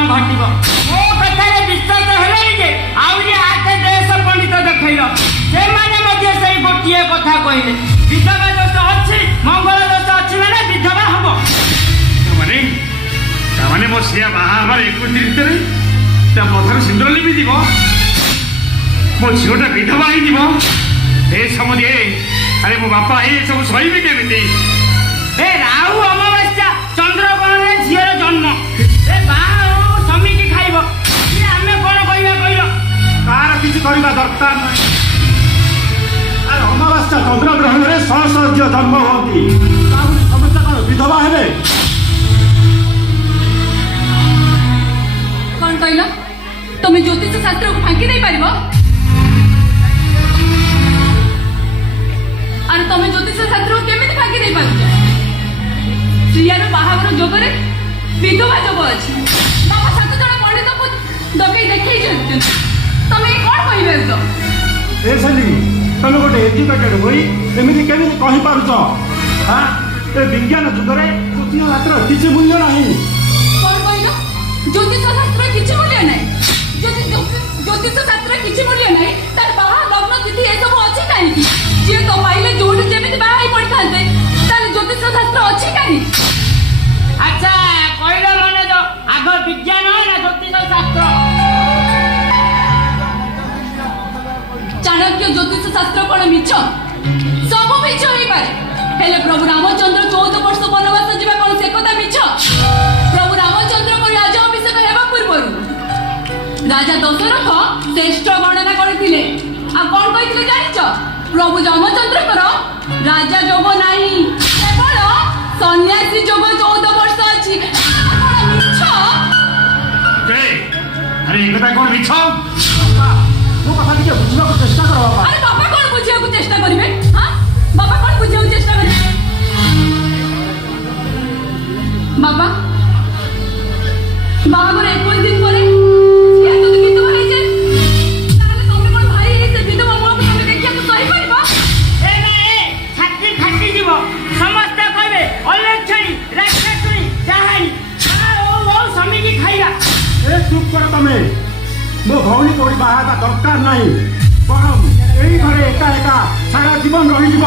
कौन घटिब मो कथार विश्वास है जे आउरी आठे देश पंडित देखल से माने गोटे कथा कहले विधवा दोष अच्छी मंगल दोष अच्छी मैंने विधवा हम ताने मो सिया बाहाबार 21 भितर मथर सिंदूर लिपि मो झीटा विधवा हो समुदे अरे मो बापा ये सब सही केमी राहु अमावस्या चंद्रग्रहण झीर जन्म ए बाहा समिति खाइब आमे कौन कहवा कहल कार किसी करवा दरकार नहीं अमावस्या चंद्रग्रहण में शह शह झील जन्म होती समस्या कौन विधवा है कौन कहल तुम्हें ज्योतिष शास्त्र को फांकी नहीं पार अरे तुम्हें ज्योतिष शास्त्र को केमी फांकी नहीं पार स्त्रीयर बाहावर जोगरे विधवा जोग अच्छी बाबा 7 जन पंडित को दबे देखे तमें कौन कह तुम गोटे एजुकेटेड होई एमती केमी कही पारुच हाँ ए विज्ञान जुगरे ज्योतिष शास्त्र किसी मूल्य नहीं कौन कहल ज्योतिष शास्त्र किसी मूल्य नहीं ज्योतिष शास्त्र किसी मूल्य नहीं तार बाहा लग्न तिथि ए सब अच्छी कहीं जी तो पाइले जोड़ी जेमिति बाहा ही पड़ता ताले ज्योतिष शास्त्र अच्छी कहीं अच्छा कहल माने जो आग विज्ञान है ना ज्योतिष शास्त्र चाणक्य ज्योतिष शास्त्र कौन मिछ सब मिछ हो पारे हेले प्रभु रामचंद्र 14 वर्ष वनवास जीवा कौन से कथा मिछ प्रभु रामचंद्र को राजा अभिषेक हेबा पूर्व राजा दशरथ श्रेष्ठ गणना करथिले आ कौन कहिथिले जानिछ प्रभु रामचंद्र कर राजा जोग नाही केवल सन्यासी जोग 14 वर्ष अछि कौन मिछ अरे ये कथा कौन मिछ मो कथा टिके बुझिबा को चेष्टा करो बाबा अरे बाबा कौन बुझिया को चेष्टा करिवे हां बाबा कौन बुझिया को चेष्टा करिवे बाबा बाबा 21 दिन परे या तो विधवा है जे ताले तमे कोन भाई है से विधवा मो को तमे देखिया तो सही परबा ए ना ए छाती फाटी जीव समस्त कहबे अलेक्षणी राक्षसणी जाहानी ओ समिति खाइला ए चुप कर तमे मो भौणी कोड़ी बाहा दरकार नहीं परम यही घरे एका एका सारा जीवन रही जीव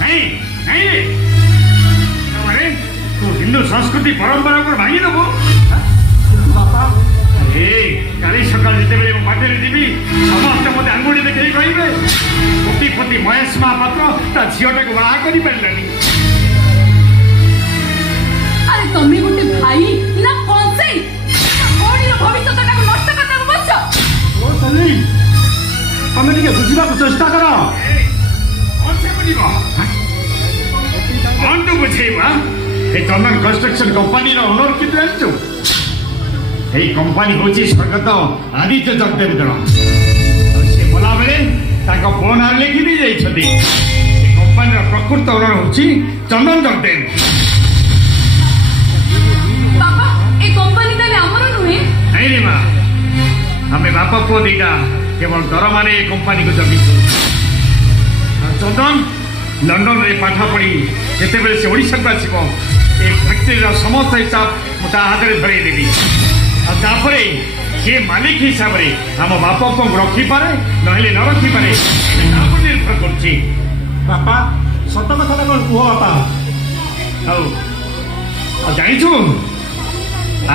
नहीं नहीं अरे तू हिंदू संस्कृति परंपरा को भांगी देबो बापा ए काली सकाल जिते बेले बाटे जीवी समस्त मते आंगुड़ी देखै कहबे कोटिपति महेश महापात्र ता झियोटा को बाहा करि परलानी अरे तमे गोटे भाई ना कौन से कोडीर भविष्यटा को नष्ट करता को बच्चा ओ सली तमे टिके बुझिबा को चेष्टा करो कौन से बुझिबा कौन तो बुझेबा ए चंदन कंस्ट्रक्शन कंपनी रो ओनर किते आछो ए कंपनी होची स्वर्गत आदित्य जगदेव गण से बोला बेले ताका फोन आ लिखि दी जाई छथि ए कंपनी रो प्रकृत ओनर होची चंदन जगदेव बाबा ए कंपनी ताले हमर नुहे नहीं रे माँ हमें बापा को दीटा केवल दरमा ने कंपनी को जगी चंदन लंडन रे पाठ पढ़ी जिते बेले से ओडिशा को आसीबो ए फैक्ट्री रा समस्त हिसाब मुता हाथ रे धरे देबी आ तापरे के मालिक हिसाब रे हम बापा को रखी पारे नहले न रखी पारे ना पर निर्भर करछि बापा सत कथा कौन कुह बापा हौ जानि छु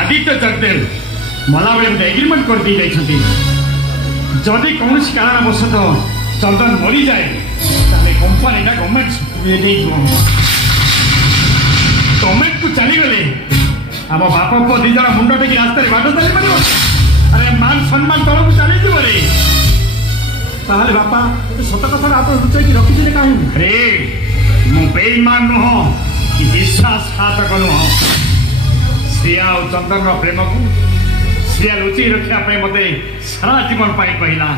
आदित्य जगदेव मला बेले एग्रीमेंट कर दी जाइछथि जदि कौन कारणवशतः चंदन मरी जाए ताले कंपनीटा गवर्नमेंट गवर्नमेंट को चली गले आम बापा को दी जन मुंड टेकी रास्ता बाट चली पार अरे मान सम्मान तौर चली जीव रे ताहले बापा सत कथा आप लुचाई रखी कहीं अरे मु बेईमान नुह कि विश्वासघातक नुह श्रिया और चंदन प्रेम को श्रिया लुचि रखा मत सारा जीवन पाई कहला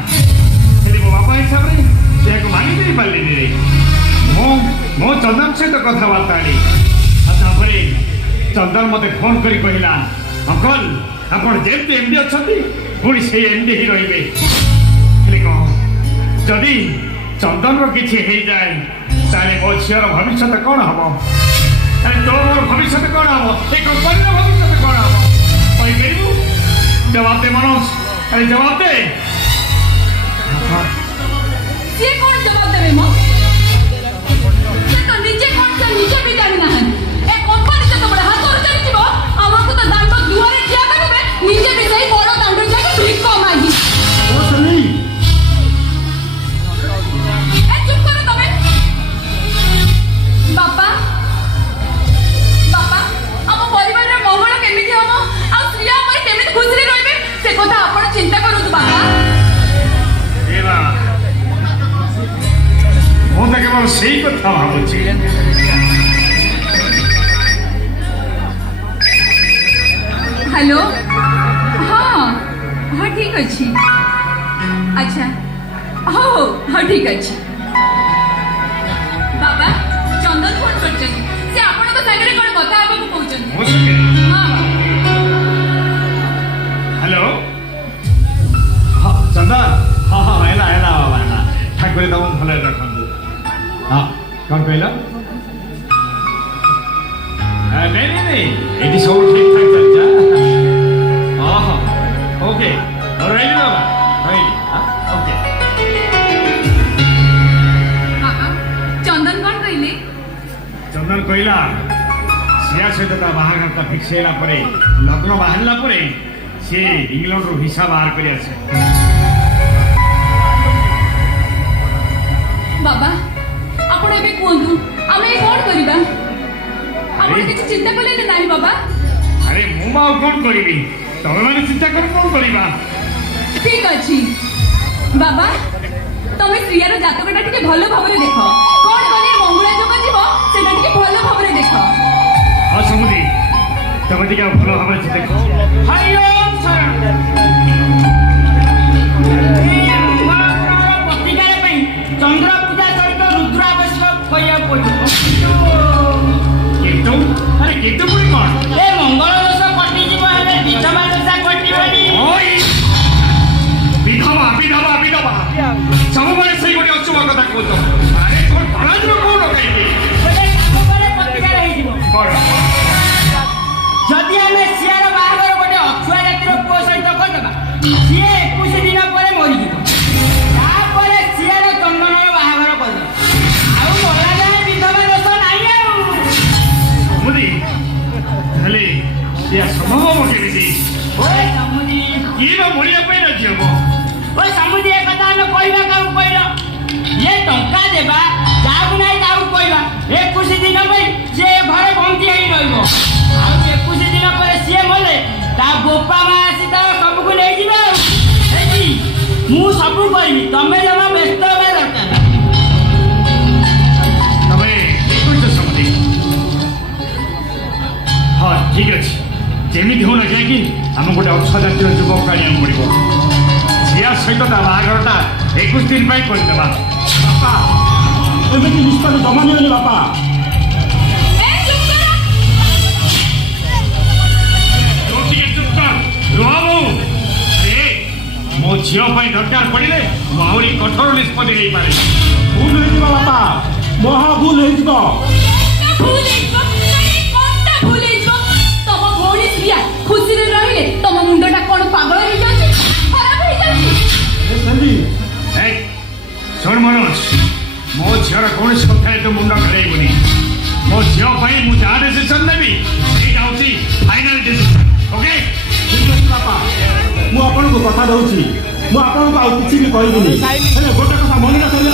मो बापा हिसाब से मानि नहीं पारे रे मो चंदन सहित कथबार्ता आनी चंदन मत फोन कर कहला अंकल आपण जेमती एमडी अच्छा पुणी से एमडी ही रे कह जदि चंदन किसी हो जाए ताले मो झीर भविष्य कौन हम अरे तोर भविष्य कौन हम ये कंपनी भविष्य कौन हम अरे जवाब दे ସିଏ କଣ ଜବାବ ଦେବେ ମ ସେ ତ ନିଜେ କଣ ସେ ନିଜେ ବି ଜାଣିନାହାନ୍ତି ଏ କମ୍ପାନୀ ଯେତେବେଳେ ହାତରୁ ଚାଲିଯିବ ଆମକୁ ତ ଦାଣ୍ଡ ଦୁଆରେ ଠିଆ କରିବେ ନିଜେ ବି ସେଇ ବଡ଼ ଦାଣ୍ଡରେ ଯାଇକି ଭିକ ମାଗି ओ सनी ଏ ଚୁପ କର ତମେ ବାପା ବାପା ଆମ ପରିବାରର ମଙ୍ଗଳ କେମିତି ହବ ଆଉ ଶ୍ରୀୟା ଆମର କେମିତି ଖୁସିରେ ରହିବେ ସେ କଥା ଆପଣ ଚିନ୍ତା କରନ୍ତୁ ବାପା ମୁଁ ତ କେବଳ ସେଇ କଥା ଭାବୁଛି हेलो हाँ हाँ ठीक अच्छी अच्छा हो हाँ ठीक अच्छी बाबा चंदन फोन करछन से आपन को संगे कोन कथा आबा को कहउछन हो सके हां हेलो हाँ चंदा हाँ हाँ है ना बाबा है ठाकुर तम भले रखंतु हाँ कौन कहला नहीं ये सब ठीक ठाक चलता हाँ हाँ ओके रही बाबा रही हाँ ओके बाबा चंदन कोन कहले चंदन कहला सिया सहित ता बाहाघरटा फिक्स होला परे लग्न बाहरला परे से इंग्लैंड रो वीसा बाहर करी आसे बाबा आपण एबे कोंदु आमे कोन करिबा आपण किछि चिंता करले नाही बाबा अरे मु माउ कोन करिबी तमे माने चिंता कर कोन करिबा ठीक अछि बाबा तमे श्रियार जातकटा टिके भलो भाबरे देखो कोन गले मंगुळा जोग जीव सेटा टिके भलो भाबरे देखो हाँ समुदी तमे टिके भलो भाबरे चिंता कर हरि ओम शरण प्रतिकार ପାଇଁ ଚନ୍ଦ୍ର ପୂଜା ସହିତ ରୁଦ୍ର ଆବଶ୍ୟକ କରିବାକୁ ପଡ଼ିବ किंतु अरे किंतु पुरी कोन ଏ ମଙ୍ଗଳ ଦୋଷ କଟିଯିବ ହେଲେ ବିଧବା ଦଶା କଟିବନି ओई विधवा विधवा विधवा सब बड़े सही गोटे अचुब कथा कहतो अरे कोन पराज रो कोन कहबी ଗୋଟେ କାମ କଲେ ପ୍ରତିକାର ହେଇଯିବ कोन ଯଦି ଆମେ ସିଆର ବାହାଘର ଗୋଟେ ଅଛୁଆ ଜାତିର ପୁଅ ସହିତ କରିଦେବା ସିଏ 21 ଦିନ ପରେ ମରିଯିବ ତାପରେ ସିଆର ଚନ୍ଦନର ବାହାଘର କରିଦେବା ଆଉ ମଲା ଯାଏ ବିଧବା ଦୋଷ ନାହିଁ ଆଉ समुदी हेले या संभव हो केमिति ओए समुदी ये नो मोरिया पे न जियो ओए समुदी ए कथा हम कहबा काउ कहलो ये टंका देबा जाऊ नाही ताऊ कहबा 21 दिन पे जे घरे बंदी हेई रहइबो आ 21 दिन पर सिए मले ता बोपा मा आसी ता सब को ले जिबा एजी मु सब कहबी तमे जमा व्यस्त होबा दरकार तबे कुछ समुदी हाँ ठीक अछि जेमिति हो न जाय कि हम गोटे अच्छा जातिर युवक काढिया पड़िबो सिया सहित ता बाहाघरटा 21 दिन पाई कर देबा बापा एमिति निष्पत्ति जमा नियनि बापा ए चुप कर रोटी चुप कर रोबो अरे मो झियो पाई दरकार पड़िले मो आउरी कठोर निष्पत्ति नै पारे भूल होइबा बापा महा भूल होइबो भूल तम भौणी श्रिया खुशी रे रहिले तम मुंडटा कोन पागल हो जाछि खराब हो जाछि ए सनी ए सुन मनोज मो झियर कौन कथा तो मुंड खेलैबनी मो झियो पाई मु जा डिसीजन नेबी सेटा होची फाइनल डिसीजन ओके ठीक अछि बापा मु आपन को कथा दउछि मु आपन को आउ किछि भी कहबिनी हेले गोटे कथा मन रखले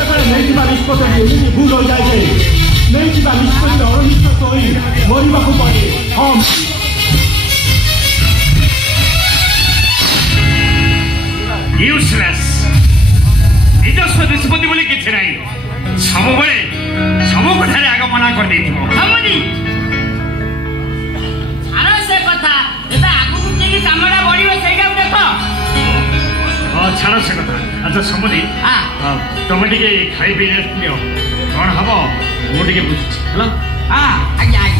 एबे नै दिबा निष्पत्ति एमिति भूल हो जाय जे नै दिबा निष्पत्ति अनिष्पत्ति होई मरिबा को पड़े हम यूजलेस ନିଜସ୍ୱ ନିଷ୍ପତ୍ତି ବୋଲି କିଛି ନାହିଁ ସବୁବେଳେ ସବୁ କଥାରେ ଆଗ ମନା କରିଦେଇଥିବ ସमुଦି ଆର ସେ କଥା ଏବେ ଆଗକୁ କେମିତି କାମଟା ବଢିବ ସେଇଟା ଦେଖ ହଁ ଛାଡ଼ ସେ କଥା ଆଚ୍ଛା ସମୁଦି ହଁ ତମେ ଟିକେ ଖାଇ ପିଇ ରେଷ୍ଟ ନିଅ କ'ଣ ହବ ମୁଁ ଟିକେ ବୁଝୁଛି ହେଲା ହଁ ଆଜ୍ଞା ଆଜ୍ଞା